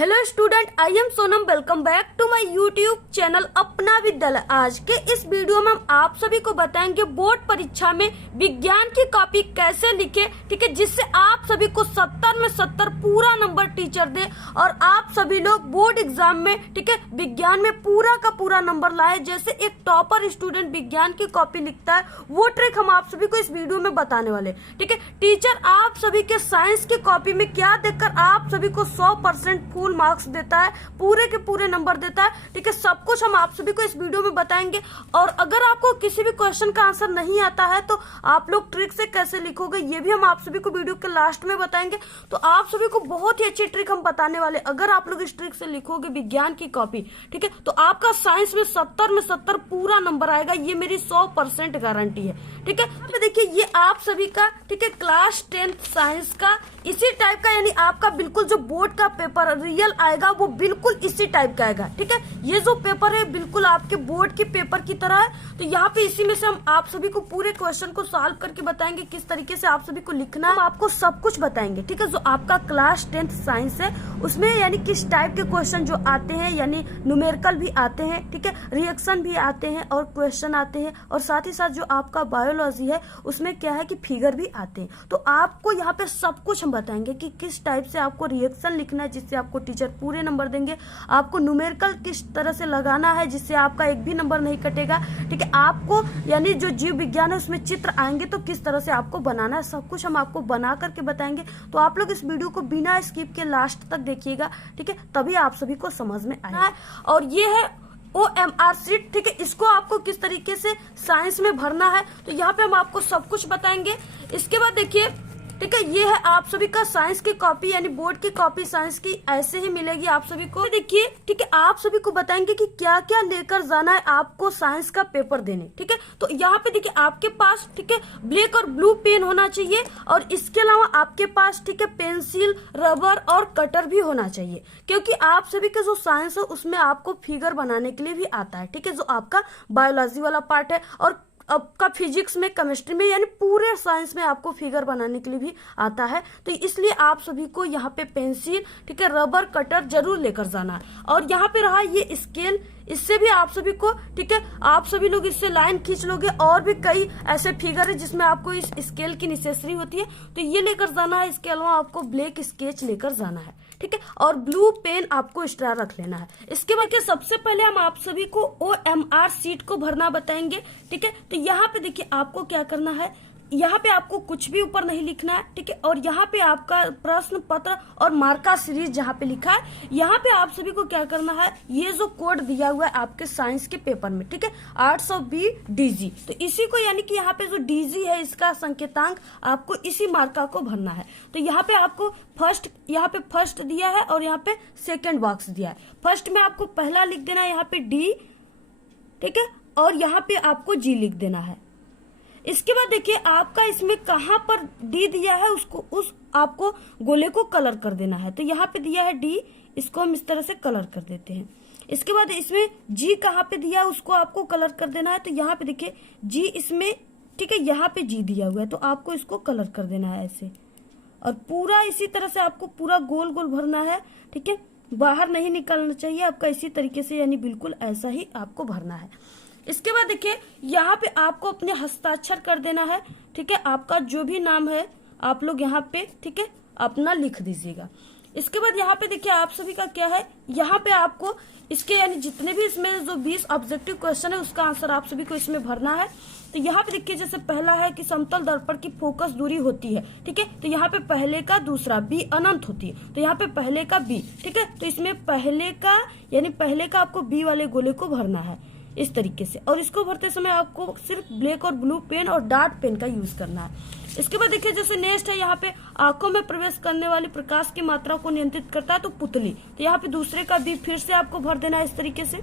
Hello student, I am Sonam. Welcome back to my YouTube channel Apna Vidyalaya. आज के इस video में हम आप सभी को बताएंगे बोर्ड परीक्षा में विज्ञान की कॉपी कैसे लिखे, ठीक है, जिससे आप सभी को 70 में 70 पूरा नंबर टीचर दे और आप सभी लोग बोर्ड एग्जाम में, ठीक है, विज्ञान में पूरा का पूरा नंबर लाए। जैसे एक टॉपर स्टूडेंट विज्ञान की कॉपी लिखता है, वो ट्रिक हम आप सभी को इस वीडियो में बताने वाले, ठीक है। टीचर आप सभी के साइंस की कॉपी में क्या देखकर आप सभी को 100% फुल मार्क्स देता है, पूरे के पूरे नंबर देता है, ठीक है। सब कुछ हम आप सभी को इस वीडियो में बताएंगे। और अगर आपको किसी भी क्वेश्चन का आंसर नहीं आता है तो आप लोग ट्रिक से कैसे लिखोगे ये भी हम आप सभी को वीडियो के लास्ट में बताएंगे। तो आप सभी को बहुत ही अच्छी ट्रिक हम बताने वाले। अगर आप लोग इस ट्रिक से लिखोगे विज्ञान की कॉपी, ठीक है, तो आपका साइंस में 70 में 70 पूरा नंबर आएगा। ये मेरी 100% गारंटी है, ठीक है। तो देखिए ये आप सभी का, ठीक है, क्लास 10th साइंस का इसी टाइप का, यानी आपका बिल्कुल जो बोर्ड का पेपर रियल आएगा वो बिल्कुल इसी टाइप का आएगा, ठीक है। ये जो पेपर है बिल्कुल आपके बोर्ड के पेपर की तरह है। तो यहाँ पे इसी में से हम आप सभी को पूरे क्वेश्चन को सॉल्व करके बताएंगे किस तरीके से आप सभी को लिखना है। हम आपको सब कुछ बताएंगे, ठीक है। जो आपका क्लास 10th साइंस है उसमें यानी किस टाइप के क्वेश्चन जो आते हैं, यानी न्यूमेरिकल भी आते हैं, ठीक है, रिएक्शन भी आते हैं और क्वेश्चन आते हैं, और साथ ही साथ जो आपका बायोलॉजी है उसमें क्या है कि फिगर भी आते हैं। तो आपको यहाँ पे सब कुछ हम बताएंगे कि किस टाइप से आपको रिएक्शन लिखना है जिससे आपको टीचर पूरे नंबर देंगे, आपको न्यूमेरिकल किस तरह से लगाना है जिससे आपका एक भी नंबर नहीं कटेगा, ठीक है। आपको यानी जो जीव विज्ञान है उसमें चित्र आएंगे तो किस तरह से आपको बनाना है, सब कुछ हम आपको बना करके बताएंगे। तो आप लोग इस वीडियो को बिना स्किप के लास्ट तक देखिएगा, ठीक है, तभी आप सभी को समझ में आएगा। और ये है OMR शीट, ठीक है, इसको आपको किस तरीके से साइंस में भरना है तो यहाँ पे हम आपको सब कुछ बताएंगे। इसके बाद देखिए, ठीक है, ये है आप सभी का साइंस की कॉपी, यानी बोर्ड की कॉपी साइंस की ऐसे ही मिलेगी आप सभी को। देखिए, ठीक है, आप सभी को बताएंगे कि क्या क्या लेकर जाना है आपको साइंस का पेपर देने, ठीक है। तो यहाँ पे देखिए आपके पास, ठीक है, ब्लैक और ब्लू पेन होना चाहिए, और इसके अलावा आपके पास, ठीक है, पेंसिल, रबर और कटर भी होना चाहिए, क्योंकि आप सभी का जो साइंस है उसमें आपको फिगर बनाने के लिए भी आता है, ठीक है, जो आपका बायोलॉजी वाला पार्ट है, और आपका फिजिक्स में, केमिस्ट्री में, यानी पूरे साइंस में आपको फिगर बनाने के लिए भी आता है। तो इसलिए आप सभी को यहाँ पे पेंसिल, ठीक है, रबर, कटर जरूर लेकर जाना है। और यहाँ पे रहा ये स्केल, इससे भी आप सभी को, ठीक है, आप सभी लोग इससे लाइन खींच लोगे। और भी कई ऐसे फिगर है जिसमें आपको इस स्केल की नेसेसरी होती है, तो ये लेकर जाना है। इसके अलावा आपको ब्लैक स्केच लेकर जाना है, ठीक है, और ब्लू पेन आपको एक्स्ट्रा रख लेना है। इसके बाद सबसे पहले हम आप सभी को OMR शीट को भरना बताएंगे, ठीक है। तो यहाँ पे देखिए आपको क्या करना है, यहाँ पे आपको कुछ भी ऊपर नहीं लिखना है, ठीक है, और यहाँ पे आपका प्रश्न पत्र और मार्का सीरीज जहाँ पे लिखा है, यहाँ पे आप सभी को क्या करना है, ये जो कोड दिया हुआ है आपके साइंस के पेपर में, ठीक है, 820 DG, तो इसी को, यानी कि यहाँ पे जो DG है इसका संकेतांक आपको इसी मार्का को भरना है। तो यहाँ पे आपको फर्स्ट, यहाँ पे फर्स्ट दिया है और यहाँ पे सेकेंड बॉक्स दिया है। फर्स्ट में आपको पहला लिख देना है यहाँ पे D, ठीक है, और यहाँ पे आपको G लिख देना है। इसके बाद देखिए आपका इसमें कहाँ पर डी दिया है उसको, उस आपको गोले को कलर कर देना है। तो यहाँ पे दिया है डी, इसको हम इस तरह से कलर कर देते हैं। इसके बाद इसमें जी कहाँ पे दिया है उसको आपको कलर कर देना है। तो यहाँ पे देखिए जी इसमें, ठीक है, यहाँ पे जी दिया हुआ है तो आपको इसको कलर कर देना है ऐसे, और पूरा इसी तरह से आपको पूरा गोल गोल भरना है, ठीक है, बाहर नहीं निकलना चाहिए आपका, इसी तरीके से, यानी बिल्कुल ऐसा ही आपको भरना है। इसके बाद देखिए यहाँ पे आपको अपने हस्ताक्षर कर देना है, ठीक है, आपका जो भी नाम है आप लोग यहाँ पे, ठीक है, अपना लिख दीजिएगा। इसके बाद यहाँ पे देखिए आप सभी का क्या है, यहाँ पे आपको इसके यानी जितने भी इसमें जो 20 ऑब्जेक्टिव क्वेश्चन है उसका आंसर आप सभी को इसमें भरना है। तो यहाँ पे देखिए जैसे पहला है कि समतल दर्पण की फोकस दूरी होती है, ठीक है, तो यहाँ पे पहले का दूसरा बी अनंत होती है, तो यहाँ पे पहले का बी, ठीक है, तो इसमें पहले का, यानी पहले का आपको बी वाले गोले को भरना है इस तरीके से। और इसको भरते समय आपको सिर्फ ब्लैक और ब्लू पेन और डार्क पेन का यूज करना है। इसके बाद देखिए जैसे नेक्स्ट है यहाँ पे आंखों में प्रवेश करने वाली प्रकाश की मात्रा को नियंत्रित करता है तो पुतली, तो यहाँ पे दूसरे का भी फिर से आपको भर देना है इस तरीके से,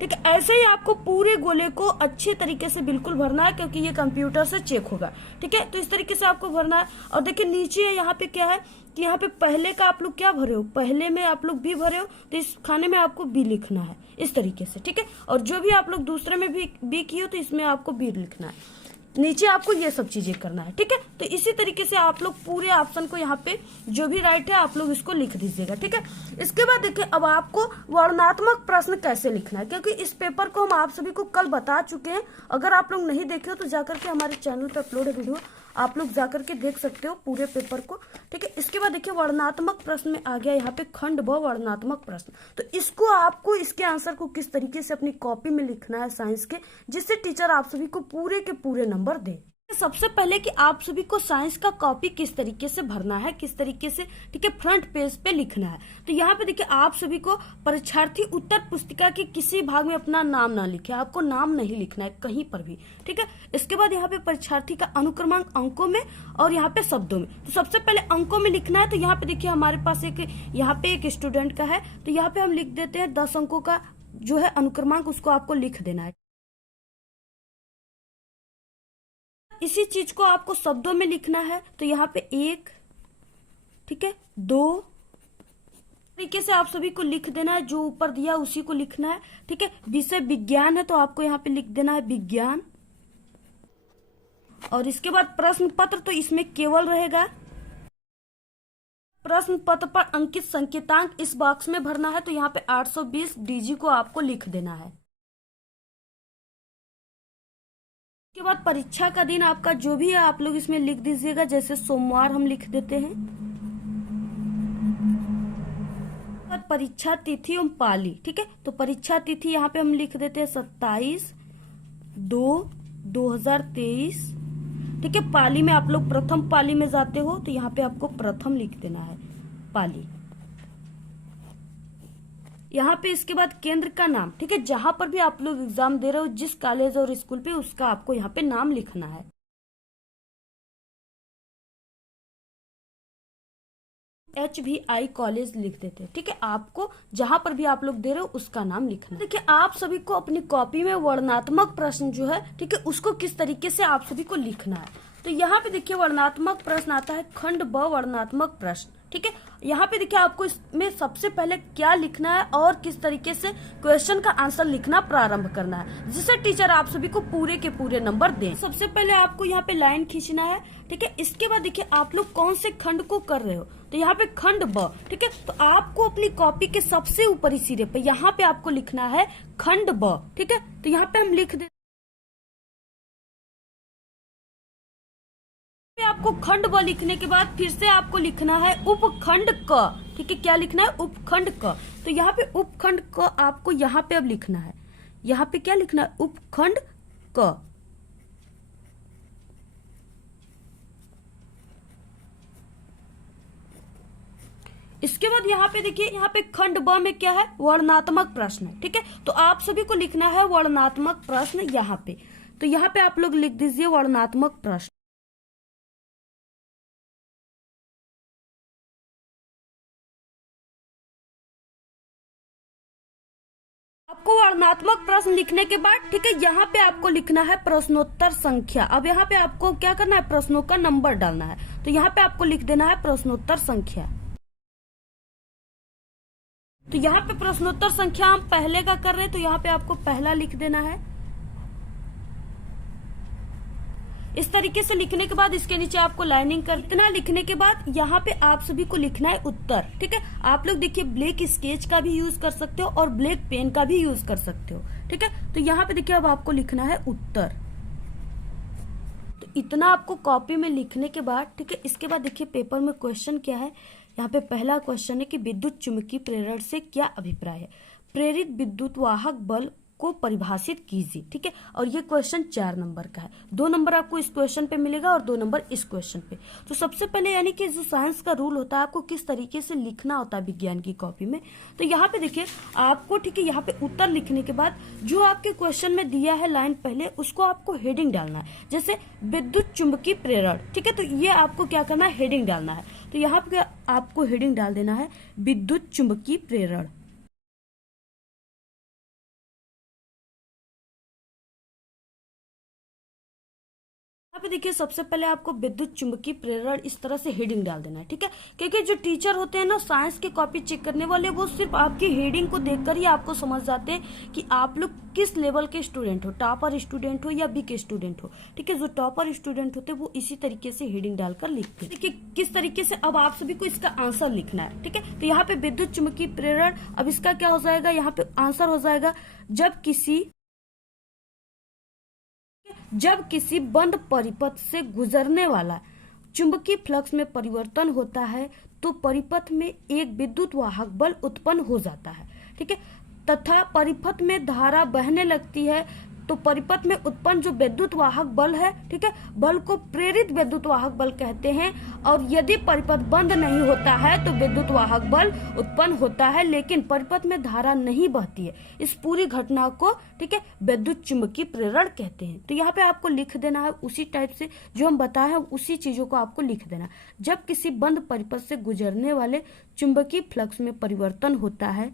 ठीक है। ऐसे ही आपको पूरे गोले को अच्छे तरीके से बिल्कुल भरना है क्योंकि ये कंप्यूटर से चेक होगा, ठीक है। तो इस तरीके से आपको भरना है। और देखिए नीचे है यहाँ पे क्या है कि यहाँ पे पहले का आप लोग क्या भरे हो, पहले में आप लोग बी भरे हो, तो इस खाने में आपको बी लिखना है इस तरीके से, ठीक है। और जो भी आप लोग दूसरे में भी बी किए हो तो इसमें आपको बी लिखना है। नीचे आपको ये सब चीजें करना है, ठीक है। तो इसी तरीके से आप लोग पूरे ऑप्शन को यहाँ पे जो भी राइट है आप लोग इसको लिख दीजिएगा, ठीक है। इसके बाद देखिए अब आपको वर्णनात्मक प्रश्न कैसे लिखना है, क्योंकि इस पेपर को हम आप सभी को कल बता चुके हैं। अगर आप लोग नहीं देखे हो तो जाकर के हमारे चैनल पर अपलोड है वीडियो, आप लोग जाकर के देख सकते हो पूरे पेपर को, ठीक है। इसके बाद देखिए वर्णनात्मक प्रश्न में आ गया यहाँ पे खंड ब वर्णनात्मक प्रश्न। तो इसको आपको इसके आंसर को किस तरीके से अपनी कॉपी में लिखना है साइंस के, जिससे टीचर आप सभी को पूरे के पूरे नंबर दे। सबसे पहले कि आप सभी को साइंस का कॉपी किस तरीके से भरना है, किस तरीके से, ठीक है, फ्रंट पेज पे लिखना है। तो यहाँ पे देखिए आप सभी को परीक्षार्थी उत्तर पुस्तिका के किसी भाग में अपना नाम ना लिखे, आपको नाम नहीं लिखना है कहीं पर भी, ठीक है। इसके बाद यहाँ पे परीक्षार्थी का अनुक्रमांक अंकों में और यहाँ पे शब्दों में। तो सबसे पहले अंकों में लिखना है। तो यहाँ पे देखिए हमारे पास यहाँ पे एक स्टूडेंट का है, तो यहाँ पे हम लिख देते हैं 10 अंकों का जो है अनुक्रमांक, उसको आपको लिख देना है। इसी चीज को आपको शब्दों में लिखना है। तो यहाँ पे 1, ठीक है, 2 तरीके से आप सभी को लिख देना है, जो ऊपर दिया उसी को लिखना है, ठीक है। विषय विज्ञान है तो आपको यहाँ पे लिख देना है विज्ञान। और इसके बाद प्रश्न पत्र, तो इसमें केवल रहेगा प्रश्न पत्र पर अंकित संकेतांक इस बॉक्स में भरना है। तो यहाँ पे 820 DG को आपको लिख देना है। उसके बाद परीक्षा का दिन आपका जो भी है आप लोग इसमें लिख दीजिएगा, जैसे सोमवार हम लिख देते हैं। और परीक्षा तिथि एवं पाली, ठीक है। तो परीक्षा तिथि यहाँ पे हम लिख देते हैं 27/2/2023, ठीक है। पाली में आप लोग प्रथम पाली में जाते हो तो यहाँ पे आपको प्रथम लिख देना है, पाली। यहाँ पे इसके बाद केंद्र का नाम, ठीक है, जहां पर भी आप लोग एग्जाम दे रहे हो, जिस कॉलेज और स्कूल पे, उसका आपको यहाँ पे नाम लिखना है। HVI कॉलेज लिख देते हैं, ठीक है। आपको जहां पर भी आप लोग दे रहे हो उसका नाम लिखना है। देखिए आप सभी को अपनी कॉपी में वर्णनात्मक प्रश्न जो है, ठीक है, उसको किस तरीके से आप सभी को लिखना है। तो यहाँ पे देखिए वर्णनात्मक प्रश्न आता है खंड ब वर्णनात्मक प्रश्न, ठीक है। यहाँ पे देखिए आपको इसमें सबसे पहले क्या लिखना है और किस तरीके से क्वेश्चन का आंसर लिखना प्रारंभ करना है, जिससे टीचर आप सभी को पूरे के पूरे नंबर दें। सबसे पहले आपको यहाँ पे लाइन खींचना है, ठीक है। इसके बाद देखिए आप लोग कौन से खंड को कर रहे हो, तो यहाँ पे खंड ब, ठीक है। तो आपको अपनी कॉपी के सबसे ऊपरी सिरे पे यहाँ पे आपको लिखना है खंड ब, ठीक है। तो यहाँ पे हम लिख दे, आपको खंड ब लिखने के बाद फिर से आपको लिखना है उपखंड क, ठीक है। क्या लिखना है? उपखंड क। तो यहाँ पे उपखंड क आपको यहाँ पे अब लिखना है, यहाँ पे क्या लिखना है? उपखंड क। इसके बाद यहाँ पे देखिए, यहाँ पे खंड ब में क्या है? वर्णनात्मक प्रश्न, ठीक है। तो आप सभी को लिखना है वर्णनात्मक प्रश्न यहाँ पे। तो यहाँ पे आप लोग लिख दीजिए वर्णनात्मक प्रश्न। आपको वर्णनात्मक प्रश्न लिखने के बाद, ठीक है, यहाँ पे आपको लिखना है प्रश्नोत्तर संख्या। अब यहाँ पे आपको क्या करना है? प्रश्नों का नंबर डालना है। तो यहाँ पे आपको लिख देना है प्रश्नोत्तर संख्या। तो यहाँ पे प्रश्नोत्तर संख्या हम पहले का कर रहे हैं, तो यहाँ पे आपको पहला लिख देना है। इस तरीके से लिखने के बाद इसके नीचे आपको लाइनिंग कर, इतना लिखने के बाद यहाँ पे आप सभी को लिखना है उत्तर, ठीक है। आप लोग देखिए ब्लैक स्केच का भी यूज कर सकते हो और ब्लैक पेन का भी यूज कर सकते हो, ठीक है। तो यहाँ पे देखिए अब आपको लिखना है उत्तर। तो इतना आपको कॉपी में लिखने के बाद, ठीक है, इसके बाद देखिए पेपर में क्वेश्चन क्या है। यहाँ पे पहला क्वेश्चन है कि विद्युत चुम्बकीय प्रेरण से क्या अभिप्राय है? प्रेरित विद्युत वाहक बल को परिभाषित कीजिए, ठीक है। और ये क्वेश्चन 4 नंबर का है। 2 नंबर आपको इस क्वेश्चन पे मिलेगा और 2 नंबर इस क्वेश्चन पे। तो सबसे पहले यानी कि जो साइंस का रूल होता है, आपको किस तरीके से लिखना होता है विज्ञान की कॉपी में। तो यहाँ पे देखिए आपको, ठीक है, यहाँ पे उत्तर लिखने के बाद जो आपके क्वेश्चन में दिया है लाइन पहले, उसको आपको हेडिंग डालना है। जैसे विद्युत चुंबकीय प्रेरण, ठीक है, तो ये आपको क्या करना है? हेडिंग डालना है। तो यहाँ पे आपको हेडिंग डाल देना है विद्युत चुंबकीय प्रेरण। यहाँ पे देखिए सबसे पहले आपको विद्युत चुंबकीय प्रेरण इस तरह से हेडिंग डाल देना है, ठीक है। क्योंकि जो टीचर होते हैं ना साइंस की कॉपी चेक करने वाले, वो सिर्फ आपकी हेडिंग को देखकर ही आपको समझ जाते हैं कि आप लोग किस लेवल के स्टूडेंट हो, टॉपर स्टूडेंट हो या वीक स्टूडेंट हो, ठीक है। जो टॉपर स्टूडेंट होते हैं वो इसी तरीके से हेडिंग डालकर लिखते हैं। देखिए किस तरीके से अब आप सभी को इसका आंसर लिखना है, ठीक है। तो यहाँ पे विद्युत चुंबकीय प्रेरण, अब इसका क्या हो जाएगा, यहाँ पे आंसर हो जाएगा जब किसी बंद परिपथ से गुजरने वाला चुंबकीय फ्लक्स में परिवर्तन होता है तो परिपथ में एक विद्युत वाहक बल उत्पन्न हो जाता है, ठीक है। तथा परिपथ में धारा बहने लगती है तो परिपथ में उत्पन्न जो विद्युत वाहक बल है, ठीक है, बल को प्रेरित विद्युत वाहक बल कहते हैं। और यदि परिपथ बंद नहीं होता है तो विद्युत वाहक बल उत्पन्न होता है, लेकिन परिपथ में धारा नहीं बहती है। इस पूरी घटना को, ठीक है, विद्युत चुंबकीय प्रेरण कहते हैं। तो यहाँ पे आपको लिख देना है उसी टाइप से जो हम बताए हैं, उसी चीजों को आपको लिख देना। जब किसी बंद परिपथ से गुजरने वाले चुंबकीय फ्लक्स में परिवर्तन होता है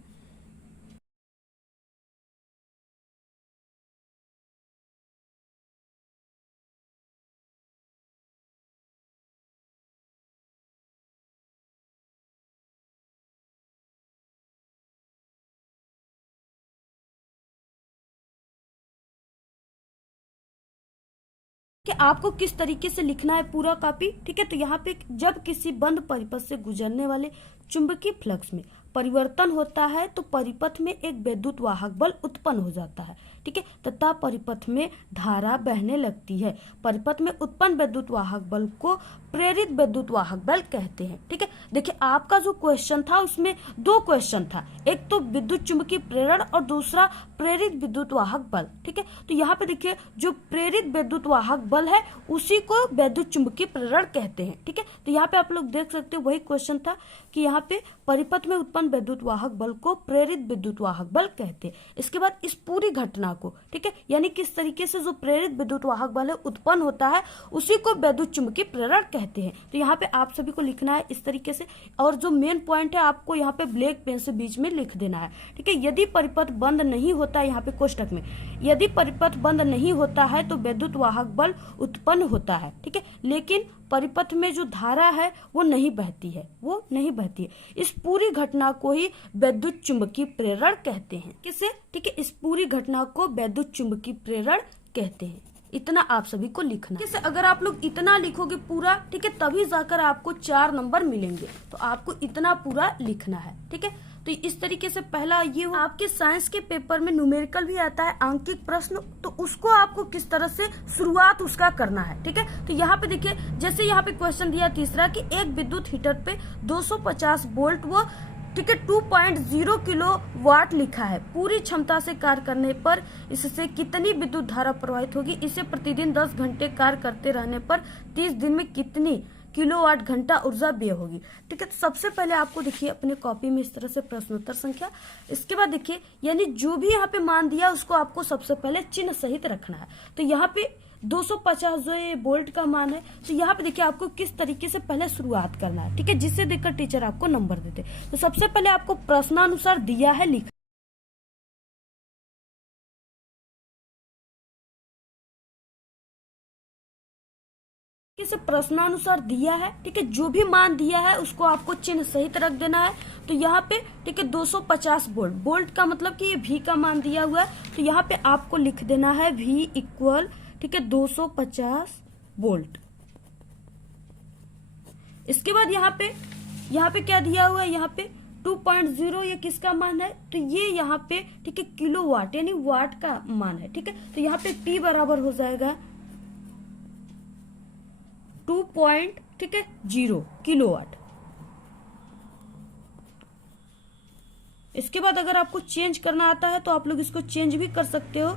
कि आपको किस तरीके से लिखना है पूरा कॉपी, ठीक है। तो यहाँ पे जब किसी बंद परिपथ से गुजरने वाले चुंबकीय फ्लक्स में परिवर्तन होता है तो परिपथ में एक विद्युत वाहक बल उत्पन्न हो जाता है, ठीक है, तथा परिपथ में धारा बहने लगती है। परिपथ में उत्पन्न विद्युत वाहक बल को प्रेरित विद्युत वाहक बल कहते हैं, ठीक है। देखिए आपका जो क्वेश्चन था उसमें दो क्वेश्चन था, एक तो विद्युत चुंबकीय प्रेरण और दूसरा प्रेरित विद्युत वाहक बल, ठीक है। तो यहाँ पे देखिए जो प्रेरित विद्युत वाहक बल है उसी को विद्युत चुंबकीय प्रेरण कहते हैं, ठीक है। तो यहाँ पे आप लोग देख सकते हो वही क्वेश्चन था कि यहाँ पे परिपथ में उत्पन्न विद्युत वाहक बल को प्रेरित विद्युत वाहक बल कहते हैं। इसके बाद इस पूरी घटना को, ठीक है, यानी किस तरीके से जो प्रेरित विद्युत वाहक बल है उत्पन्न होता है उसी को विद्युत चुंबकीय प्रेरण कहते हैं। तो यहाँ पे आप सभी को लिखना है इस तरीके से, और जो मेन पॉइंट है आपको यहाँ पे ब्लैक पेन से बीच में लिख देना है, ठीक है। यदि परिपथ बंद नहीं होता है, यहाँ पे कोष्टक में यदि परिपथ बंद नहीं होता है तो विद्युत वाहक बल उत्पन्न होता है, ठीक है, लेकिन परिपथ में जो धारा है वो नहीं बहती है, इस पूरी घटना को ही विद्युत चुंबकीय प्रेरण कहते हैं। किसे, ठीक है, इस पूरी घटना को विद्युत चुंबकीय प्रेरण कहते हैं। इतना आप सभी को लिखना है। अगर आप लोग इतना लिखोगे पूरा, ठीक है, तभी जाकर आपको 4 नंबर मिलेंगे। तो आपको इतना पूरा लिखना है, ठीक है। तो इस तरीके से पहला ये आपके साइंस के पेपर में न्यूमेरिकल भी आता है, आंकिक प्रश्न, तो उसको आपको किस तरह से शुरुआत उसका करना है, ठीक है। तो यहाँ पे देखिए जैसे यहाँ पे क्वेश्चन दिया तीसरा कि एक विद्युत हीटर पे 250 वोल्ट व, ठीक है, 2.0 किलो वाट लिखा है। पूरी क्षमता से कार्य करने पर इससे कितनी विद्युत धारा प्रवाहित होगी। इसे प्रतिदिन 10 घंटे कार्य करते रहने पर 30 दिन में कितनी किलोवाट घंटा ऊर्जा व्यय होगी, ठीक है। तो सबसे पहले आपको देखिए अपने कॉपी में इस तरह से प्रश्नोत्तर संख्या, इसके बाद देखिए यानी जो भी यहाँ पे मान दिया उसको आपको सबसे पहले चिन्ह सहित रखना है। तो यहाँ पे 250 जो ये वोल्ट का मान है, तो यहाँ पे देखिए आपको किस तरीके से पहले शुरुआत करना है, ठीक है, जिससे देखकर टीचर आपको नंबर देते। तो सबसे पहले आपको प्रश्नानुसार दिया है लिख, इसे प्रश्नानुसार दिया है, ठीक है, जो भी मान दिया है उसको आपको चिन्ह सहित रख देना है। तो यहाँ पे, ठीक है, 250 वोल्ट, वोल्ट का मतलब कि ये V का मान दिया हुआ है, तो यहाँ पे आपको लिख देना है V इक्वल, ठीक है, 250 वोल्ट। इसके बाद यहाँ पे क्या दिया हुआ है, यहाँ पे 2.0 ये किसका मान है, तो ये यहाँ पे, ठीक है, किलोवाट यानी वाट का मान है, ठीक है। तो यहाँ पे T बराबर हो जाएगा 2.0 किलोवाट। इसके बाद अगर आपको चेंज करना आता है तो आप लोग इसको चेंज भी कर सकते हो,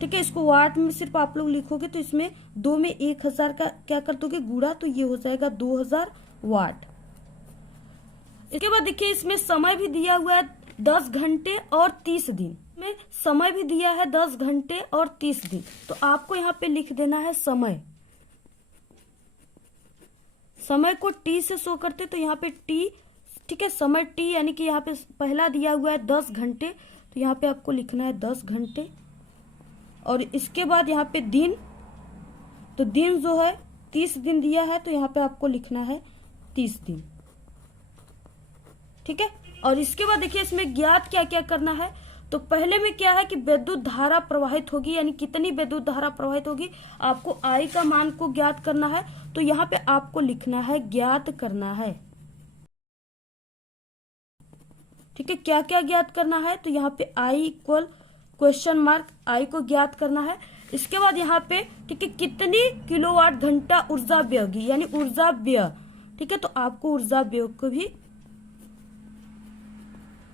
ठीक है। इसको वाट में सिर्फ आप लोग लिखोगे तो इसमें 2 में 1000 का क्या कर दोगे गुणा, तो ये हो जाएगा 2000 वाट। इसके बाद देखिए इसमें समय भी दिया हुआ है 10 घंटे और 30 दिन में, समय भी दिया है 10 घंटे और 30 दिन। तो आपको यहाँ पे लिख देना है समय को T से शो करते, तो यहाँ पे T, ठीक है, समय T यानी कि यहाँ पे पहला दिया हुआ है 10 घंटे, तो यहाँ पे आपको लिखना है 10 घंटे। और इसके बाद यहाँ पे दिन, तो दिन जो है 30 दिन दिया है, तो यहाँ पे आपको लिखना है 30 दिन। ठीक है, और इसके बाद देखिए इसमें ज्ञात क्या क्या करना है। तो पहले में क्या है कि विद्युत धारा प्रवाहित होगी, यानी कितनी विद्युत धारा प्रवाहित होगी, आपको आई का मान को ज्ञात करना है। तो यहाँ पे आपको लिखना है ज्ञात करना है। ठीक है, क्या क्या ज्ञात करना है, तो यहाँ पे आई इक्वल क्वेश्चन मार्क, आई को ज्ञात करना है। इसके बाद यहाँ पे ठीक है कितनी किलोवाट घंटा ऊर्जा व्यय होगी, यानी ऊर्जा व्यय। ठीक है, तो आपको ऊर्जा व्यय को भी,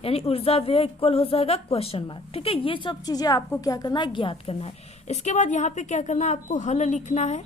यानी ऊर्जा व्यय इक्वल हो जाएगा क्वेश्चन मार्क। ठीक है, ये सब चीजें आपको क्या करना है, ज्ञात करना है। इसके बाद यहाँ पे क्या करना है, आपको हल लिखना है।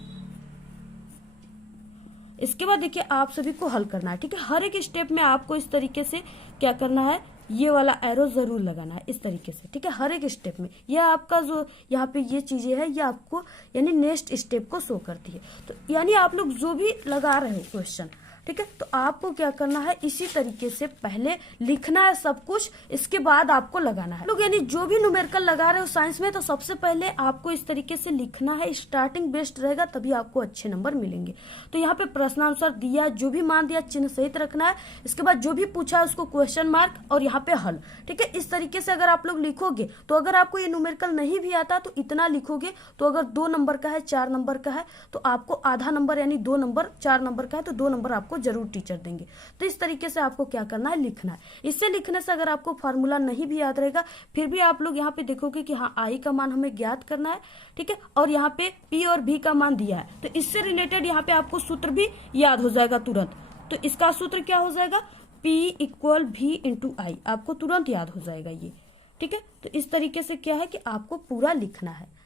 इसके बाद देखिए आप सभी को हल करना है। ठीक है, हर एक स्टेप में आपको इस तरीके से क्या करना है, ये वाला एरो जरूर लगाना है इस तरीके से। ठीक है, हर एक स्टेप में ये आपका जो यहाँ पे ये चीजें है, ये आपको यानी नेक्स्ट स्टेप को शो करती है। तो यानी आप लोग जो भी लगा रहे हो क्वेश्चन, ठीक है, तो आपको क्या करना है, इसी तरीके से पहले लिखना है सब कुछ, इसके बाद आपको लगाना है। लोग यानी जो भी न्यूमेरिकल लगा रहे हो साइंस में, तो सबसे पहले आपको इस तरीके से लिखना है, स्टार्टिंग बेस्ट रहेगा, तभी आपको अच्छे नंबर मिलेंगे। तो यहाँ पे प्रश्नानुसार दिया, जो भी मान दिया चिन्ह सहित रखना है। इसके बाद जो भी पूछा है उसको क्वेश्चन मार्क और यहाँ पे हल। ठीक है, इस तरीके से अगर आप लोग लिखोगे, तो अगर आपको ये न्यूमेरिकल नहीं भी आता तो इतना लिखोगे, तो अगर 2 नंबर का है, 4 नंबर का है, तो आपको आधा नंबर यानी 2 नंबर, 4 नंबर का है तो 2 नंबर आपको जरूर टीचर देंगे। तो इस तरीके से आपको क्या करना है, लिखना है। इससे लिखने से अगर आपको फार्मूला नहीं भी याद रहेगा, फिर भी आप लोग यहाँ पे देखोगे कि हाँ आई का मान हमें ज्ञात करना है। ठीक है, और यहाँ पे पी और भी का मान दिया है, तो इससे रिलेटेड यहाँ पे आपको सूत्र भी याद हो जाएगा तुरंत। तो इसका सूत्र क्या हो जाएगा, P इक्वल भी इंटू आई, आपको तुरंत याद हो जाएगा ये। ठीक है, तो इस तरीके से क्या है कि आपको पूरा लिखना है।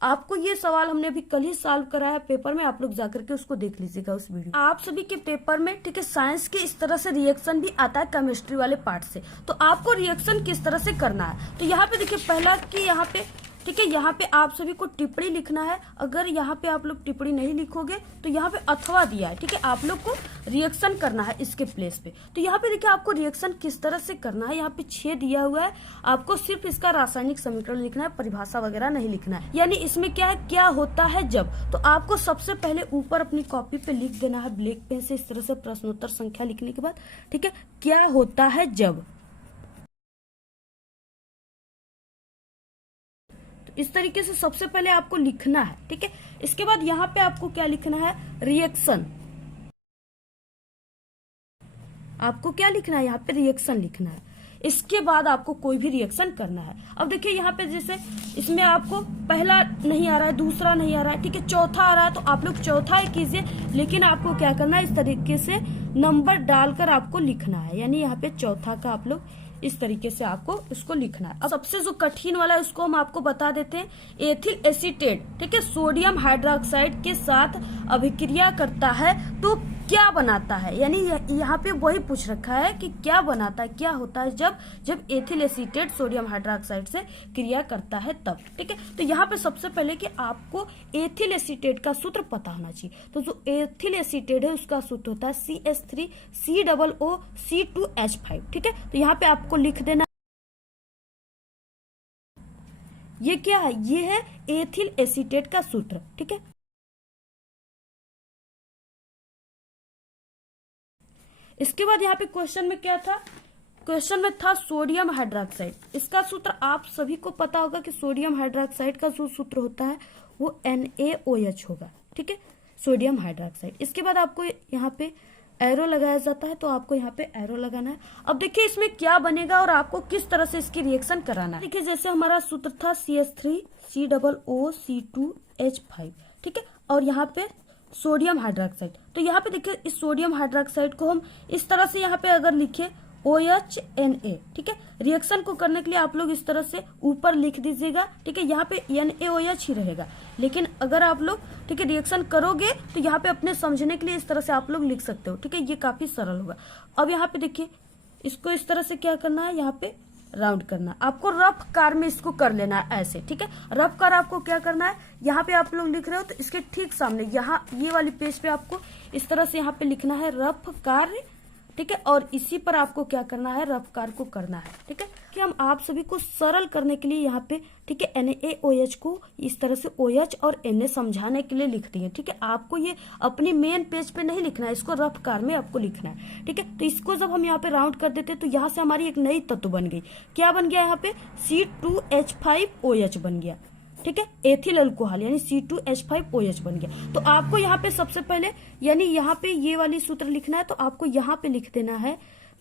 आपको ये सवाल हमने अभी कल ही सॉल्व कराया है पेपर में, आप लोग जाकर के उसको देख लीजिएगा उस वीडियो। आप सभी के पेपर में ठीक है साइंस के इस तरह से रिएक्शन भी आता है केमिस्ट्री वाले पार्ट से, तो आपको रिएक्शन किस तरह से करना है। तो यहाँ पे देखिए पहला कि यहाँ पे ठीक है, यहाँ पे आप सभी को टिप्पणी लिखना है। अगर यहाँ पे आप लोग टिप्पणी नहीं लिखोगे तो यहाँ पे अथवा दिया है। ठीक है, आप लोग को रिएक्शन करना है इसके प्लेस पे। तो यहाँ पे देखिए आपको रिएक्शन किस तरह से करना है, यहाँ पे 6 दिया हुआ है, आपको सिर्फ इसका रासायनिक समीकरण लिखना है, परिभाषा वगैरह नहीं लिखना है। यानी इसमें क्या है, क्या होता है जब। तो आपको सबसे पहले ऊपर अपनी कॉपी पे लिख देना है ब्लैक पेन से, इस तरह से प्रश्नोत्तर संख्या लिखने के बाद। ठीक है, क्या होता है जब। इस तरीके से सबसे पहले आपको लिखना है। ठीक है, इसके बाद यहाँ पे आपको क्या लिखना है, रिएक्शन। आपको क्या लिखना है, यहाँ पे रिएक्शन लिखना है। इसके बाद आपको कोई भी रिएक्शन करना है। अब देखिए यहाँ पे जैसे इसमें आपको पहला नहीं आ रहा है, दूसरा नहीं आ रहा है, ठीक है, चौथा आ रहा है, तो आप लोग चौथा ही कीजिए। लेकिन आपको क्या करना है, इस तरीके से नंबर डालकर आपको लिखना है, यानी यहाँ पे चौथा का आप लोग इस तरीके से आपको इसको लिखना है। अब सबसे जो कठिन वाला है उसको हम आपको बता देते हैं। एथिल एसीटेट ठीक है सोडियम हाइड्रोक्साइड के साथ अभिक्रिया करता है तो क्या बनाता है, यानी यहाँ पे वही पूछ रखा है कि क्या बनाता है, क्या होता है जब एथिल एसीटेट सोडियम हाइड्रोक्साइड से क्रिया करता है तब। ठीक है, तो यहाँ पे सबसे पहले कि आपको एथिल एसीटेट का सूत्र पता होना चाहिए। तो जो एथिल एसीटेट है उसका सूत्र होता है CH3COOC2H5। ठीक है, तो यहाँ पे आपको लिख देना, ये क्या है, ये है एथिल एसीटेट का सूत्र। ठीक है, इसके बाद यहाँ पे क्वेश्चन में क्या था, क्वेश्चन में था सोडियम हाइड्रोक्साइड। इसका सूत्र आप सभी को पता होगा कि सोडियम हाइड्रोक्साइड का जो सूत्र होता है वो NaOH होगा। ठीक है, सोडियम हाइड्रोक्साइड। इसके बाद आपको यहाँ पे एरो लगाया जाता है, तो आपको यहाँ पे एरो लगाना है। अब देखिए इसमें क्या बनेगा और आपको किस तरह से इसकी रिएक्शन कराना है। देखिए जैसे हमारा सूत्र था CH3COOC2H5। ठीक है, और यहाँ पे सोडियम हाइड्रोक्साइड, तो यहाँ पे देखिए इस सोडियम हाइड्रोक्साइड को हम इस तरह से यहाँ पे अगर लिखे OHNA। ठीक है, रिएक्शन को करने के लिए आप लोग इस तरह से ऊपर लिख दीजिएगा। ठीक है, यहाँ पे NaOH ही रहेगा, लेकिन अगर आप लोग ठीक है रिएक्शन करोगे तो यहाँ पे अपने समझने के लिए इस तरह से आप लोग लिख सकते हो। ठीक है, ये काफी सरल होगा। अब यहाँ पे देखिए इसको इस तरह से क्या करना है, यहाँ पे राउंड करना। आपको रफ कार में इसको कर लेना है ऐसे। ठीक है, रफ कार आपको क्या करना है, यहाँ पे आप लोग लिख रहे हो तो इसके ठीक सामने यहाँ ये वाली पेज पे आपको इस तरह से यहाँ पे लिखना है रफ कार। ठीक है, और इसी पर आपको क्या करना है, रफ कार को करना है। ठीक है, कि हम आप सभी को सरल करने के लिए यहाँ पे ठीक है NaOH को इस तरह से OH और Na समझाने के लिए लिख दिए। ठीक है, आपको ये अपनी मेन पेज पे नहीं लिखना है, इसको रफ कार में आपको लिखना है। ठीक है, तो इसको जब हम यहाँ पे राउंड कर देते तो यहाँ से हमारी एक नई तत्व बन गई। क्या बन गया, यहाँ पे C2H5OH बन गया। ठीक है, एथिल अल्कोहल यानी C2H5OH बन गया। तो आपको यहाँ पे सबसे पहले यानी यहाँ पे ये वाली सूत्र लिखना है, तो आपको यहाँ पे लिख देना है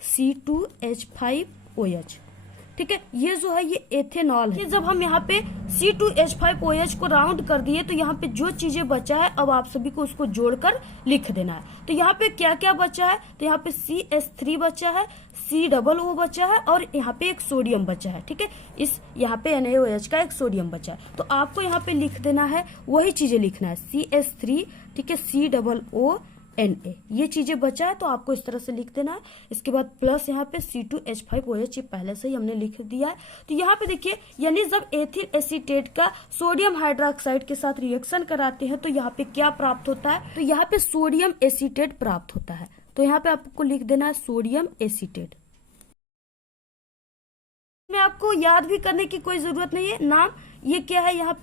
C2H5OH। ठीक है, ये जो है ये एथेनॉल है। जब हम यहाँ पे C2H5OH को राउंड कर दिए तो यहाँ पे जो चीजें बचा है अब आप सभी को उसको जोड़कर लिख देना है। तो यहाँ पे क्या क्या बचा है, तो यहाँ पे CH3 बचा है, COO बचा है और यहाँ पे एक सोडियम बचा है। ठीक है, इस यहाँ पे NaOH का एक सोडियम बचा है। तो आपको यहाँ पे लिख देना है, वही चीजें लिखना है CH3, ठीक है, COO Na, ये चीजें बचा है तो आपको इस तरह से लिख देना है। इसके बाद प्लस यहाँ पे C2H5OH, ये पहले से ही हमने लिख दिया है। तो यहाँ पे देखिए, यानी जब एथिल एसीटेट का सोडियम हाइड्रोक्साइड के साथ रिएक्शन कराते हैं तो यहाँ पे क्या प्राप्त होता है, तो यहाँ पे सोडियम एसीटेट प्राप्त होता है। तो यहाँ पे आपको लिख देना है सोडियम एसीटेट। में आपको याद भी करने की कोई जरूरत नहीं है, नाम ये क्या है, यहाँ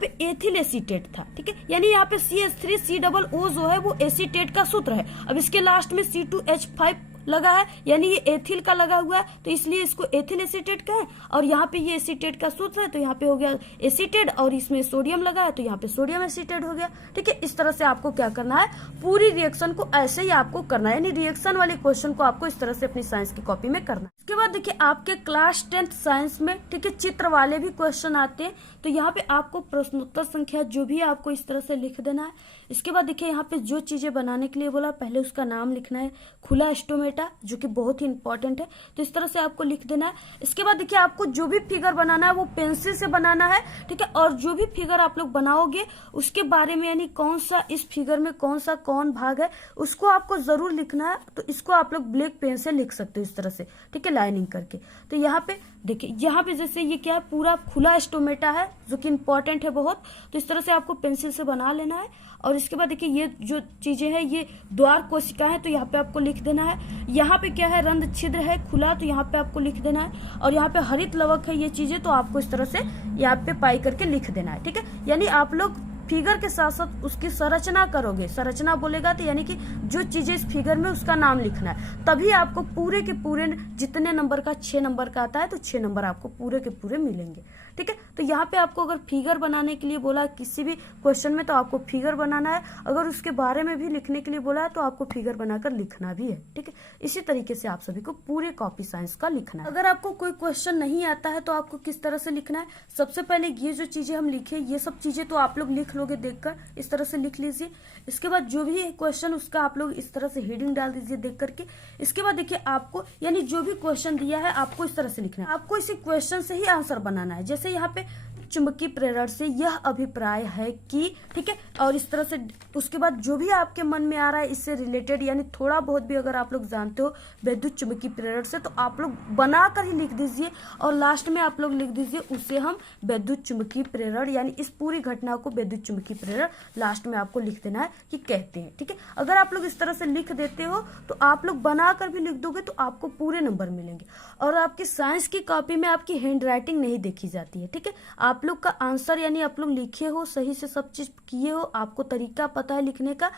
पे एथिल एसीटेट था। ठीक है, यानी यहाँ पे CH3COO जो है वो एसीटेट का सूत्र है। अब इसके लास्ट में C2H5 लगा है, यानी ये एथिल का लगा हुआ है तो इसलिए इसको एथिल एसीटेट कहें। और यहाँ पे ये एसीटेट का सूत्र है तो यहाँ पे हो गया एसीटेट, और इसमें सोडियम लगा है तो यहाँ पे सोडियम एसीटेट हो गया। ठीक है, इस तरह से आपको क्या करना है, पूरी रिएक्शन को ऐसे ही आपको करना है, यानी रिएक्शन वाले क्वेश्चन को आपको इस तरह से अपनी साइंस की कॉपी में करना है। इसके बाद देखिए आपके क्लास 10th साइंस में ठीक है चित्र वाले भी क्वेश्चन आते हैं, तो यहाँ पे आपको प्रश्नोत्तर संख्या जो भी आपको इस तरह से लिख देना है। इसके बाद देखिए यहाँ पे जो चीजें बनाने के लिए बोला, पहले उसका नाम लिखना है, खुला स्टोमेटा, जो कि बहुत ही इंपॉर्टेंट है, तो इस तरह से आपको लिख देना है। इसके बाद देखिए आपको जो भी फिगर बनाना है वो पेंसिल से बनाना है। ठीक है, और जो भी फिगर आप लोग बनाओगे उसके बारे में, यानी कौन सा इस फिगर में कौन भाग है उसको आपको जरूर लिखना है। तो इसको आप लोग ब्लैक पेन से लिख सकते हो इस तरह से, ठीक है, लाइनिंग करके। तो यहाँ पे देखिए, यहाँ पे जैसे ये क्या है, पूरा खुला स्टोमेटा है जो कि इंपॉर्टेंट है बहुत, तो इस तरह से आपको पेंसिल से बना लेना है। और इसके बाद देखिए ये जो चीजें हैं ये द्वार कोशिका है, तो यहाँ पे आपको लिख देना है। यहाँ पे क्या है, रंध्र छिद्र है खुला, तो यहाँ पे आपको लिख देना है। और यहाँ पे हरित लवक है, ये चीजें तो आपको इस तरह से यहाँ पे पाई करके लिख देना है। ठीक है, यानी आप लोग फिगर के साथ साथ उसकी संरचना करोगे। संरचना बोलेगा तो यानी कि जो चीजें इस फिगर में उसका नाम लिखना है, तभी आपको पूरे के पूरे जितने नंबर का 6 नंबर का आता है तो 6 नंबर आपको पूरे के पूरे मिलेंगे। ठीक है, तो यहाँ पे आपको अगर फिगर बनाने के लिए बोला किसी भी क्वेश्चन में तो आपको फिगर बनाना है, अगर उसके बारे में भी लिखने के लिए बोला है तो आपको फिगर बनाकर लिखना भी है। ठीक है, इसी तरीके से आप सभी को पूरे कॉपी साइंस का लिखना है। अगर आपको कोई क्वेश्चन नहीं आता है तो आपको किस तरह से लिखना है, सबसे पहले ये जो चीजें हम लिखे ये सब चीजें तो आप लोग लिख लोगे, देखकर इस तरह से लिख लीजिए। इसके बाद जो भी क्वेश्चन उसका आप लोग इस तरह से हेडिंग डाल दीजिए देख करके। इसके बाद देखिए आपको यानी जो भी क्वेश्चन दिया है आपको इस तरह से लिखना है, आपको इसी क्वेश्चन से ही आंसर बनाना है। जैसे यहाँ पे चुंबकीय प्रेरण से यह अभिप्राय है कि, ठीक है, और इस तरह से उसके बाद जो भी आपके मन में आ रहा है इससे रिलेटेड, यानी थोड़ा बहुत भी अगर आप लोग जानते हो विद्युत चुंबकीय प्रेरण से तो आप लोग बनाकर ही लिख दीजिए, और लास्ट में आप लोग लिख दीजिए उसे हम विद्युत चुंबकीय प्रेरण, यानी इस पूरी घटना को विद्युत चुंबकीय प्रेरण लास्ट में आपको लिख देना है कि कहते हैं। ठीक है, अगर आप लोग इस तरह से लिख देते हो तो आप लोग बनाकर भी लिख दोगे तो आपको पूरे नंबर मिलेंगे। और आपकी साइंस की कॉपी में आपकी हैंड राइटिंग नहीं देखी जाती है। ठीक है, आप लोग का आंसर यानी आप लोग लिखे हो, सही से सब चीज किए हो, आपको तरीका पता है लिखने का,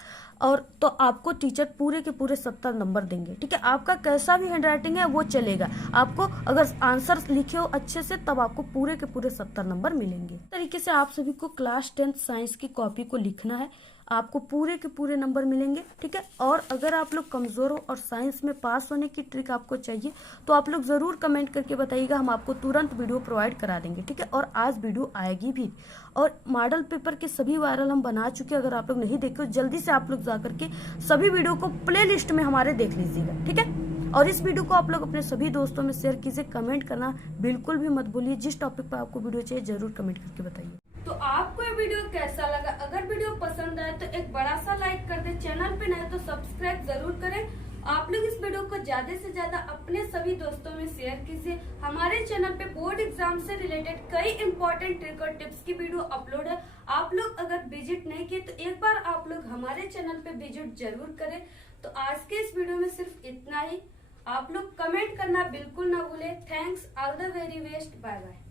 और तो आपको टीचर पूरे के पूरे 70 नंबर देंगे। ठीक है, आपका कैसा भी हैंड राइटिंग है वो चलेगा, आपको अगर आंसर लिखे हो अच्छे से तब आपको पूरे के पूरे 70 नंबर मिलेंगे। इस तरीके से आप सभी को क्लास 10th साइंस की कॉपी को लिखना है, आपको पूरे के पूरे नंबर मिलेंगे। ठीक है, और अगर आप लोग कमजोर हो और साइंस में पास होने की ट्रिक आपको चाहिए तो आप लोग जरूर कमेंट करके बताइएगा, हम आपको तुरंत वीडियो प्रोवाइड करा देंगे। ठीक है, और आज वीडियो आएगी भी, और मॉडल पेपर के सभी वायरल हम बना चुके हैं, अगर आप लोग नहीं देखे जल्दी से आप लोग जा करके सभी वीडियो को प्ले लिस्ट में हमारे देख लीजिएगा। ठीक है, और इस वीडियो को आप लोग अपने सभी दोस्तों में शेयर कीजिए, कमेंट करना बिल्कुल भी मत भूलिए, जिस टॉपिक पर आपको वीडियो चाहिए जरूर कमेंट करके बताइए। तो आपको ये वीडियो कैसा लगा, अगर वीडियो पसंद आए तो एक बड़ा सा लाइक कर दे, चैनल पे नए तो सब्सक्राइब जरूर करें, आप लोग इस वीडियो को ज्यादा से ज्यादा अपने सभी दोस्तों में शेयर कीजिए। हमारे चैनल पे बोर्ड एग्जाम से रिलेटेड कई इंपॉर्टेंट ट्रिक और टिप्स की वीडियो अपलोड है। आप लोग अगर विजिट नहीं किए तो एक बार आप लोग हमारे चैनल पे विजिट जरूर करें। तो आज के इस वीडियो में सिर्फ इतना ही। आप लोग कमेंट करना बिल्कुल ना भूले। Thanks, all the very best, bye bye.